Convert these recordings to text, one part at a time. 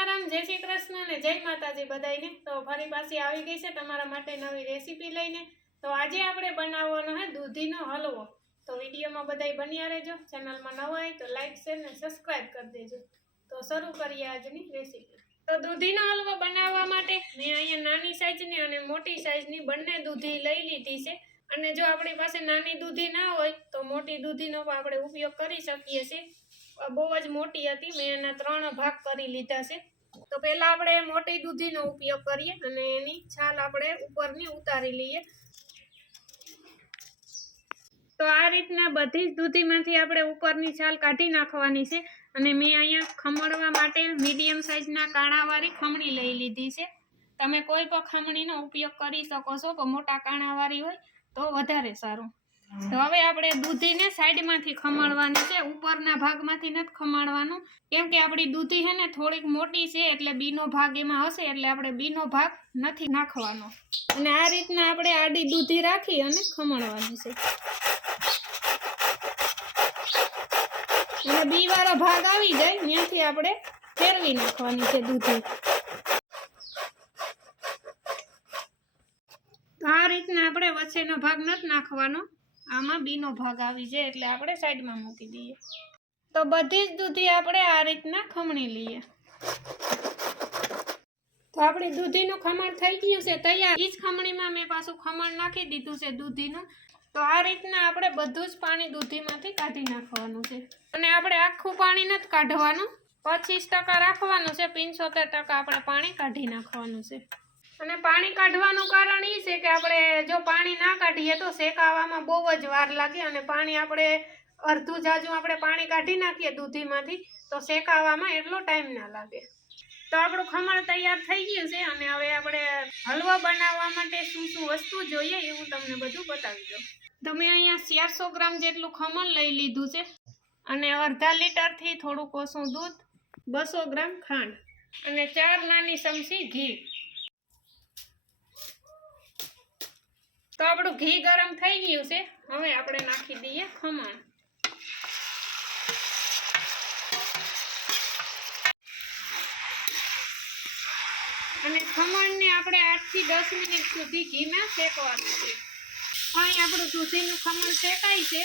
સીતારાम, જય શ્રી કૃષ્ણ ને જય માતાજી બધાઈને। તો ફરી પાછી આવી ગઈ છે તમારા માટે નવી રેસીપી લઈને। તો આજે આપણે બનાવવાનો છે દૂધીનો હલવો। તો વિડીયોમાં બધાય બન્યા રહેજો। ચેનલમાં નવા હોય તો લાઈક શેર ને સબસ્ક્રાઇબ કરી દેજો। તો શરૂ કરીએ આજની રેસીપી। તો દૂધીનો હલવો બનાવવા માટે મેં અહીંયા નાની સાઈઝની અને મોટી સાઈઝની બંને દૂધી લઈ લીધી છે। અને જો આપણી પાસે નાની દૂધી ના હોય તો મોટી દૂધીનો આપણે ઉપયોગ કરી શકીએ છીએ। બહુ જ મોટી હતી, મેં એના 3 ભાગ કરી લીધા છે। તો પહેલા આપણે મોટી દૂધીનો ઉપયોગ કરીએ અને એની છાલ આપણે ઉપરની ઉતારી લઈએ। તો આ રીતના બધી જ દૂધીમાંથી આપણે ઉપરની છાલ કાઢી નાખવાની છે। અને મેં અહીંયા ખમણવા માટે મીડિયમ સાઈઝના કાણાવાળી ખમણી લઈ લીધી છે। તમે કોઈ પણ ખમણીનો ઉપયોગ કરી શકો છો, પણ મોટા કાણાવાળી હોય તો વધારે સારું। તો હવે આપણે દૂધીને સાઈડમાંથી ખમણવાની છે, ઉપરના ભાગમાંથી નથી ખમણવાનું, કેમ કે આપણી દૂધી છે ને થોડીક મોટી છે એટલે બીનો ભાગ એમાં હશે, એટલે આપણે બીનો ભાગ નથી નાખવાનો। અને આ રીતના આપણે આડી દૂધી રાખી અને ખમણવાની છે। અને બી વાળો ભાગ આવી જાય ત્યાંથી આપણે ફેરવી નાખવાની છે દૂધી। તો આ રીતના આપણે વચ્ચેનો ભાગ નથી નાખવાનો, આમાં બીનો ભાગ આવી જાય એટલે આપણે સાઈડમાં મૂકી દઈએ। તો બધી જ દૂધી આપણે આ રીતના ખમણી લઈએ। તો આપણી દૂધીનું ખમણ થઈ ગયું છે તૈયાર। એ જ ખમણીમાં મેં પાછું ખમણ નાખી દીધું છે દૂધીનું। તો આ રીતના આપણે બધું જ પાણી દૂધીમાંથી કાઢી નાખવાનું છે। અને આપણે આખું પાણી નથી કાઢવાનું, 25% રાખવાનું છે, 75% આપણે પાણી કાઢી નાખવાનું છે। અને પાણી કાઢવાનું કારણ એ છે કે આપણે જો પાણી ના કાઢીએ તો શેકાવામાં બહુ જ વાર લાગે, અને પાણી આપણે અડધું જાજુ આપણે પાણી કાઢી નાખીએ દૂધીમાંથી તો શેકાવામાં એટલો ટાઈમ ના લાગે। તો આપણું ખમણ તૈયાર થઈ ગયું છે। અને હવે આપણે હલવો બનાવવા માટે શું શું વસ્તુ જોઈએ એ હું તમને બધું બતાવી દઉં। તો મેં અહીંયા 400 ગ્રામ જેટલું ખમણ લઈ લીધું છે, અને અડધા લીટરથી થોડુંક ઓછું દૂધ, 200 ગ્રામ ખાંડ અને 4 નાની ચમચી ઘી। તો આપણું ઘી ગરમ થઈ ગયું છે, હવે આપણે નાખી દઈએ ખમણ। અને ખમણને આપણે 8 થી 10 મિનિટ સુધી ઘીમાં શેકવાનું છે। અહીં આપણું દૂધીનું ખમણ શેકાય છે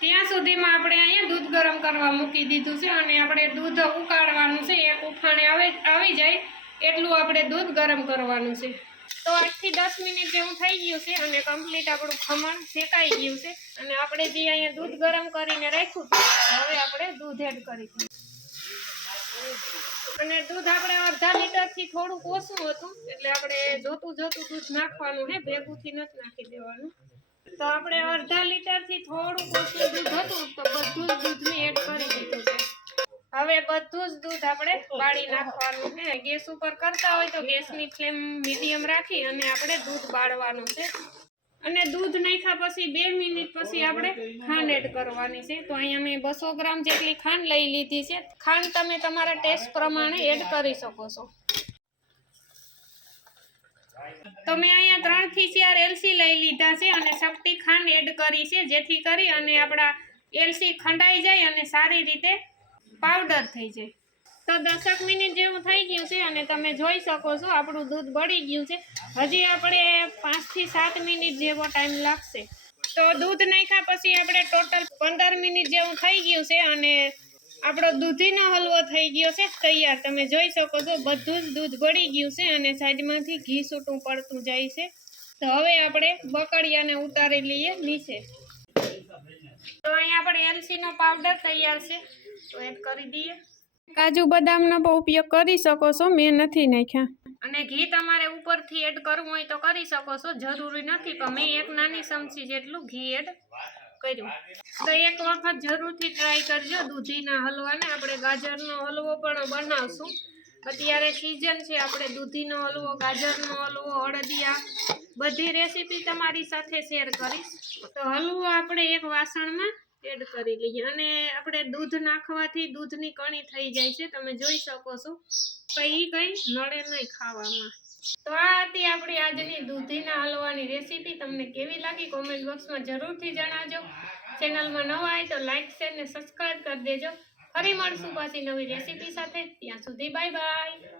ત્યાં સુધીમાં આપણે અહીંયા દૂધ ગરમ કરવા મૂકી દીધું છે। અને આપણે દૂધ ઉકાળવાનું છે, એક ઉફાણે આવી જાય એટલું આપણે દૂધ ગરમ કરવાનું છે। તો 8 થી 10 મિનિટ જેવું થઈ ગયું છે અને કમ્પ્લીટ આપણું ખમણ શેકાઈ ગયું છે। અને આપણે જે અહીંયા દૂધ ગરમ કરીને રાખ્યું હવે આપણે દૂધ એડ કરી દઈએ। અને દૂધ આપણે અડધા લીટરથી થોડુંક ઓછું હતું એટલે આપણે જોતું દૂધ નાખવાનું છે, ભેગુંથી નથી નાખી દેવાનું। તો આપણે અડધા લીટરથી થોડુંક ઓછું દૂધ હતું તો બધું જ દૂધને એડ કરી દીધું છે। હવે બધું જ દૂધ આપણે બાળી નાખવાનું છે। ગેસ ઉપર કરતા હોય તો ગેસની ફ્લેમ મીડિયમ રાખી અને આપણે દૂધ બાળવાનું છે। અને દૂધ નાખ્યા પછી 2 મિનિટ પછી આપણે ખાંડ એડ કરવાની છે। તો અહીંયા મેં 200 ગ્રામ જેટલી ખાંડ લઈ લીધી છે। ખાંડ તમે તમારા ટેસ્ટ પ્રમાણે એડ કરી શકો છો। તો મેં અહીંયા 3 થી 4 એલચી લઈ લીધા છે અને ચપટી ખાંડ એડ કરી છે, જેથી કરી અને આપણા એલચી ખંડાઈ જાય અને સારી રીતે પાવડર થઈ જાય। તો 10 મિનિટ જેવું થઈ ગયું છે અને તમે જોઈ શકો છો આપણું દૂધ બળી ગયું છે। હજી આપણે 5 થી 7 મિનિટ જેવો ટાઈમ લાગશે। તો દૂધ નાખ્યા પછી આપણે ટોટલ 15 મિનિટ જેવું થઈ ગયું છે અને આપણો દૂધીનો હલવો થઈ ગયો છે તૈયાર। તમે જોઈ શકો છો બધું જ દૂધ બળી ગયું છે અને સાઈડમાંથી ઘી છૂટું પડતું જાય છે। તો હવે આપણે બકડિયાને ઉતારી લઈએ નીચે। તો અહીંયા આપણે એલચીનો પાવડર તૈયાર છે, તો એડ કરી દઈએ। કાજુ બદામનો પણ ઉપયોગ કરી શકો છો, મેં નથી નાખ્યા। અને ઘી તમારે ઉપરથી એડ કરવું હોય તો કરી શકો છો, જરૂરી નથી, પણ મેં 1 નાની ચમચી જેટલું ઘી એડ કર્યું। તો એક વખત જરૂરથી ટ્રાય કરજો દૂધીના હલવાને। આપણે ગાજરનો હલવો પણ બનાવશું, અત્યારે સિઝન છે, આપણે દૂધીનો હલવો, ગાજરનો હલવો, અડદિયા બધી રેસીપી તમારી સાથે શેર કરીશ। તો હલવો આપણે એક વાસણમાં એડ કરી લઈએ અને આપણે દૂધ નાખવાથી દૂધની કણી થઈ જાય છે, તમે જોઈ શકો છો, તો એ કંઈ નડે નહીં ખાવામાં। તો આ હતી આપણી આજની દૂધીના હલવાની રેસીપી। તમને કેવી લાગી કોમેન્ટ બોક્સમાં જરૂરથી જણાવજો। ચેનલમાં નવા હોય તો લાઈક શેર ને સબસ્ક્રાઇબ કરી દેજો। ફરી મળશું પાછી નવી રેસીપી સાથે, ત્યાં સુધી બાય બાય।